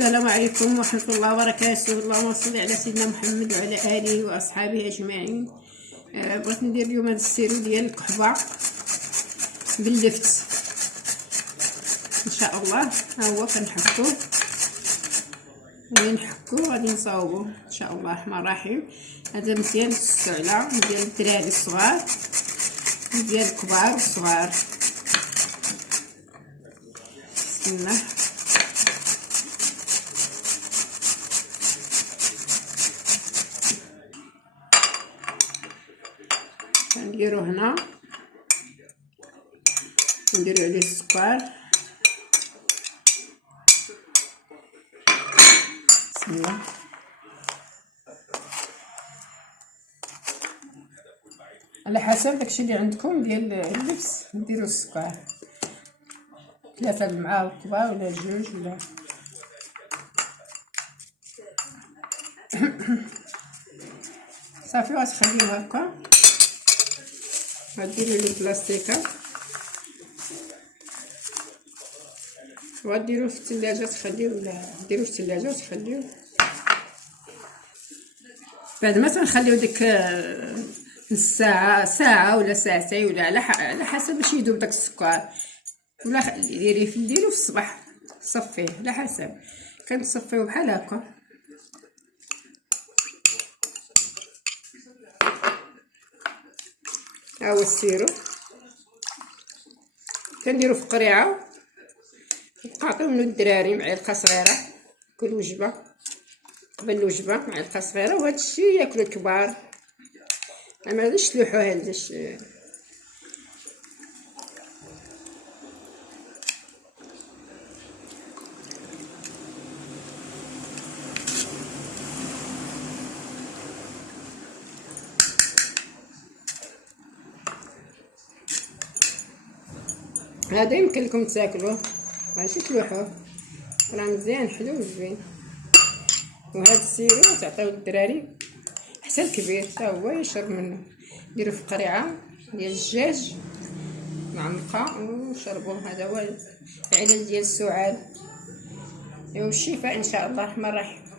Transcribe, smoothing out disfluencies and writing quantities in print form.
السلام عليكم ورحمة الله وبركاته. اللهم صل على سيدنا محمد وعلى آله وأصحابه أجمعين. بغيت ندير اليوم هذا السيرو ديال الكحبة باللفت إن شاء الله. ها هو كنحكو غادي نصاوبو إن شاء الله الرحمن الرحيم. هذا مزيان للسعلة، مزيان للدراري الصغار، مزيان الكبار والصغار. بسم الله. نديرو هنا، نديرو عليه السكر. بسم الله. على حسب داكشي اللي عندكم ديال اللبس نديرو السكر، 3 المعالق كبار ولا 2 ولا صافي. غتخليو هكا، غديروا ليه بلاستيكه وغديروه في الثلاجه تخليوه، ولا ديروه في الثلاجه وتخليوه. بعد ما تنخليو ديك نص ساعه ولا ساعتين، ولا على حسب باش يذوب داك السكر، ولا ديريه في الليل وفي الصباح صفيه على حسب. كنصفيو بحال هكا. ها هو السيرو كنديرو في قريعه، نعطيو منو الدراري معلقه صغيره كل وجبه، قبل الوجبه معلقه صغيره. وهذا الشيء ياكلو الكبار، اما غاديش تلوحوها لداش. هذا يمكن لكم تاكلوه ماشي تلوحوه، راه مزيان حلو وزوين. وهذا السيرو تعطيوه للدراري حتى الكبير حتى هو يشرب منه. ديروا في قريعه ديال الدجاج معمقه وشربوه. هذا هو العلاج ديال السعال. والشفاء ان شاء الله الرحمن الرحيم.